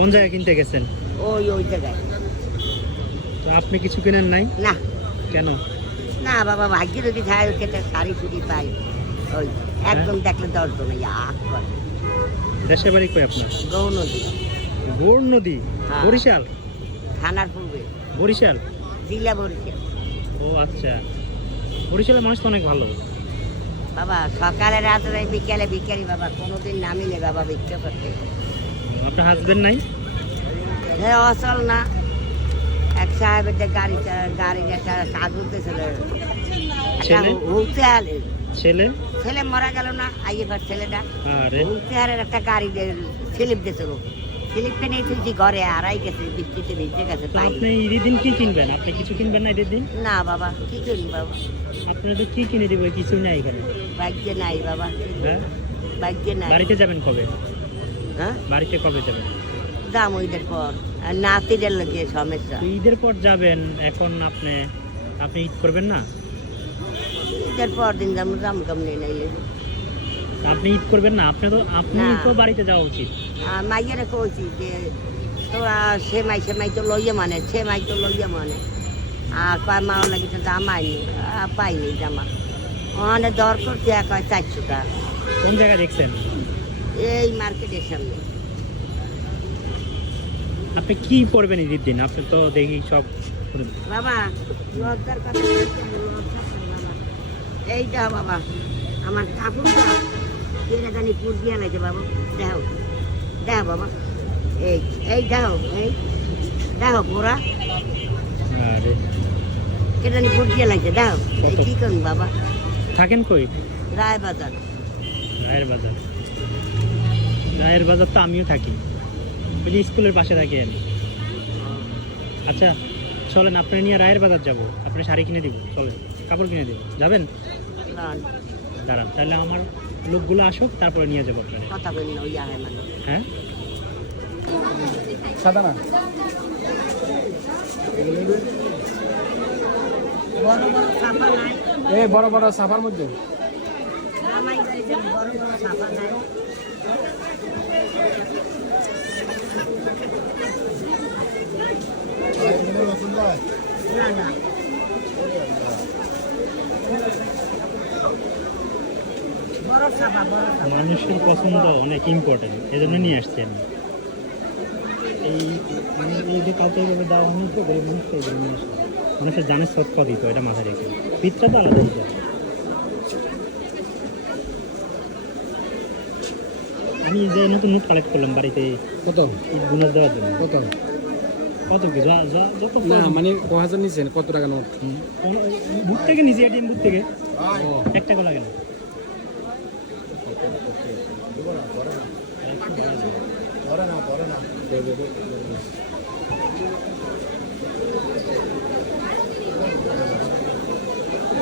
কোন জায়গায় কিনতে গেছেন? ওই জায়গায়। তো আপনি কিছু কিনেন নাই? না কেন? না বাবা, ভাগ্য যদি খায় ওকে শাড়ি চুড়ি পাই, ওই একদম দেখলে 10 জন আখ করে। দেশের বাড়ি কই আপনার? গৌর নদী। গৌর নদী? হ্যাঁ। বরিশাল? থানার পূর্বে। বরিশাল? জেলা বরিশাল। ও আচ্ছা, বরিশালের মানুষ তো অনেক ভালো। বাবা সকালে রাত্রে বিকেলে বিকেলি বাবা, কোনোদিন নামিলে বাবা বিক্রি করতে। আপনার হাজবেন্ড নাই? হ্যাঁ, অচল না। এক সাহেবের গাড়ি একটা কাজ উঠতেছিল, ছেলে? ছেলে? ছেলে মারা গেল না, আইয়েবার ছেলেটা আরে হুলতেহারের একটা গাড়ি স্লিপ দিয়েছিল, স্লিপটা নিয়ে তুলছি ঘরে আড়াই গেছে, বৃষ্টিতে ভিজে গেছে। তো আপনি ঈদের দিন কি কিনবেন? আপনি কিছু কিনবেন না ঈদের দিন? না বাবা, কি করি বাবা, আপনারা তো কি কিনে দেবো? কিছু নাই এখানে। ভাগ্যে নাই বাবা, হ্যাঁ, ভাগ্যে নাই। বাড়িতে যাবেন কবে? হ্যাঁ, বাড়িতে কবে যাবেন? দাম ঈদের পর, আর নাতিদের লোকে সমস্যা। তো ঈদের পর যাবেন, এখন আপনি ঈদ করবেন না? ঈদের পর দিন যাবো, দাম কম নেই নাইলে। আপনি ঈদ করবেন না? আপনি না। তো বাড়িতে যাওয়া উচিত। মাইয়ারে কইছি যে তোরা সেমাই তো লইয়া মানে, সেমাই তো লইয়া মানে, আর কয় মাও নাকি তো দাম আইনি, পাইনি জামা। ওখানে দর করছে কয় 400 টাকা। কোন জায়গায় দেখছেন? এই মার্কেটের সামনে। আপনি কি পরবেন ঈদের দিন? আপনি তো দেখি সব বাবা লজ্জার কথা বলছি, লজ্জা করে বাবা। এইটা বাবা আমার কাপড়টা কেনা জানি পুর দিয়া লাগে বাবা, দেখো দেখো বাবা, এই দেখো, এই দেখো পোড়া আরে কেনা জানি পুর দিয়া লাগছে, দেখো। এই কি করুন বাবা? থাকেন কই? রায় বাজার। রায়ের বাজার? রায়ের বাজার তো আমিও থাকি, বুঝলি, স্কুলের পাশে থাকি আমি। আচ্ছা চলেন, আপনি নিয়ে রায়ের বাজার যাবো, আপনি শাড়ি কিনে দিব, চলেন কাপড় কিনে দিব, যাবেন? দাঁড়ান, তাহলে আমার লোকগুলো আসুক, তারপরে নিয়ে যাবো আপনার। কথা বলি না, ওই আহে মানে। হ্যাঁ, সাদা না, বড় বড় ছাপা নাই, এই বড় বড় সাফার মধ্যে জামাই গাড়িতে বড় বড় ছাপা নাই। না না, বড় ছাপা, বড় ছাপা। মানুষের পছন্দ অনেক ইম্পর্টেন্ট, এই জন্য নিয়ে আসছি আমি। এই যে কালচার ভাবে দেওয়া হয়নি তো, মানুষকে এই জন্য নিয়ে আসি। মানুষের জানে সৎ দিত, এটা মাথায় রেখে। পিতটা তো আলাদা দিত। আমি যে নতুন নোট কালেক্ট করলাম বাড়িতে, কত ঈদ বোনাস দেওয়ার জন্য। কত কত কি যত না, মানে 1000 নিছেন, কত টাকা নোট? বুথ থেকে নিচে, এটিএম বুথ থেকে। ও 1 টাকা লাগে না।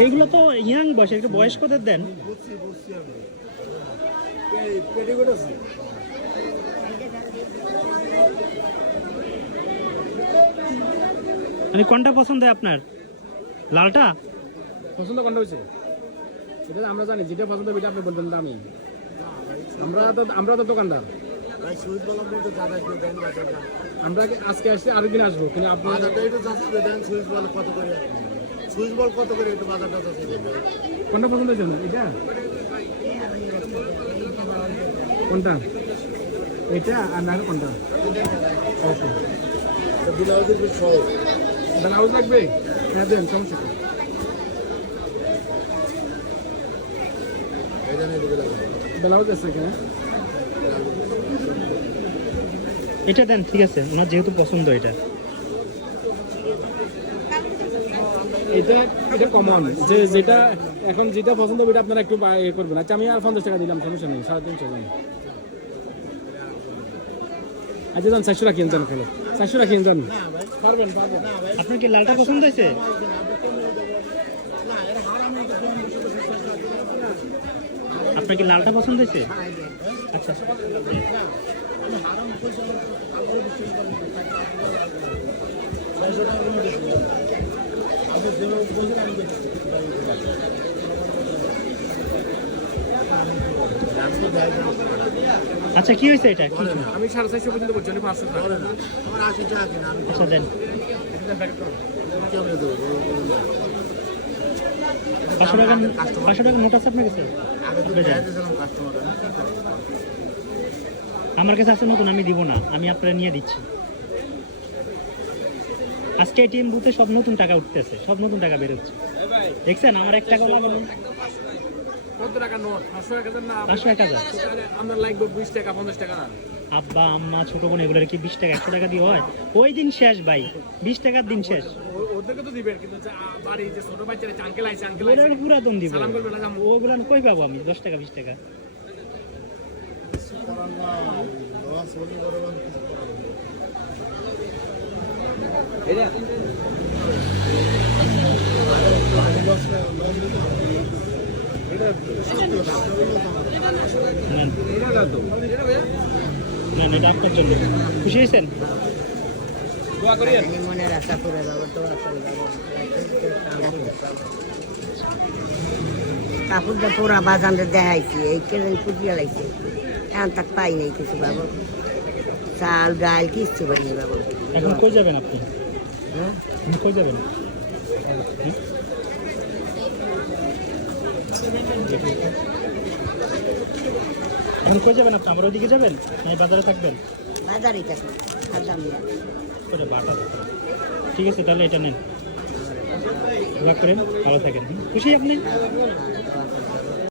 এইগুলো তো ইয়াং বয়স, একটু বয়স্কদের দেন। মানে কোনটা পছন্দ হয় আপনার? লালটা? পছন্দ কোনটা হয়েছে এটা আমরা জানি, যেটা পছন্দ সেটা আপনি বলবেন দামি। আমরা তো দোকানদার, আমরা আজকে আসছি, আরেকদিন আসবো, কিন্তু আপনি কোনটা পছন্দ হয়েছে? এটা কোনটা? এটা আর না কোনটা? ওকে, ব্লাউজ লাগবে? হ্যাঁ দেন, সমস্যা নেই। ব্লাউজ আছে এখানে। এটা দেন, ঠিক আছে, ওনার যেহেতু পছন্দ এটা। এটা কমন, যেটা এখন যেটা পছন্দ ওইটা আপনারা একটু ইয়ে করবেন। আচ্ছা আমি আর 50 টাকা দিলাম, সমস্যা নেই, 350 যান। আচ্ছা যান, 400 রাখিয়েন, যান খেলো, 400 রাখিয়েন, যান। পারবেন। আপনার কি লালটা পছন্দ হয়েছে? আপনার কি লালটা পছন্দ হয়েছে? আচ্ছা আচ্ছা কি হয়েছে এটা কি আমি 450 পর্যন্ত করছি, 500 টাকা। আচ্ছা দেন 500 টাকা নোট আছে আপনার কাছে? আমার কাছে আছে নতুন, আমি দিব না, আমি আপনারা নিয়ে দিচ্ছি। আজকে এটিএম বুথে সব নতুন টাকা উঠতেছে, সব নতুন টাকা বেরোচ্ছে, দেখছেন? আমার 1 টাকা লাগে না। কত টাকা নোট? 500 টাকা দেন না? 500 1000 আমরা লাগবে 20 টাকা 50 টাকা না। আব্বা আম্মা ছোট বোন এগুলোর কি 20 টাকা 100 টাকা দিয়ে হয়? ওই দিন শেষ ভাই, 20 টাকার দিন শেষ। ওদেরকে তো দিবেন, কিন্তু বাড়ি যে ছোট বাচ্চারা আঙ্কেল আইছে ওগুলোর পুরাতন দিব, সালাম করবে না জামু। ওগুলো কই পাবো আমি? 10 টাকা 20 টাকা নেন। নেন, এটা আপনার জন্য। খুশি হয়েছেন? জানি মনের আশা করে বাবা, দোয়া করে বাবা। কাপড়টা পুরা বাজারে দেখাইছি, এই কেলেন ফুটিয়ে লাগছে, এখন তাক পাই নাই কিছু বাবু, চাল ডাল কিচ্ছু পাইনি বাবু। এখন কই যাবেন আপনি? হ্যাঁ এখন কই যাবেন? এখন কই যাবেন আপনি? আমার ওইদিকে যাবেন, মানে বাজারে থাকবেন? বাজারই থাকুন, আলহামদুলিল্লাহ। করে বাটা দরকার। ঠিক আছে, তাহলে এটা নেন, দোয়া করেন, ভালো থাকেন। খুশি আপনি? দোয়া করে বাবা।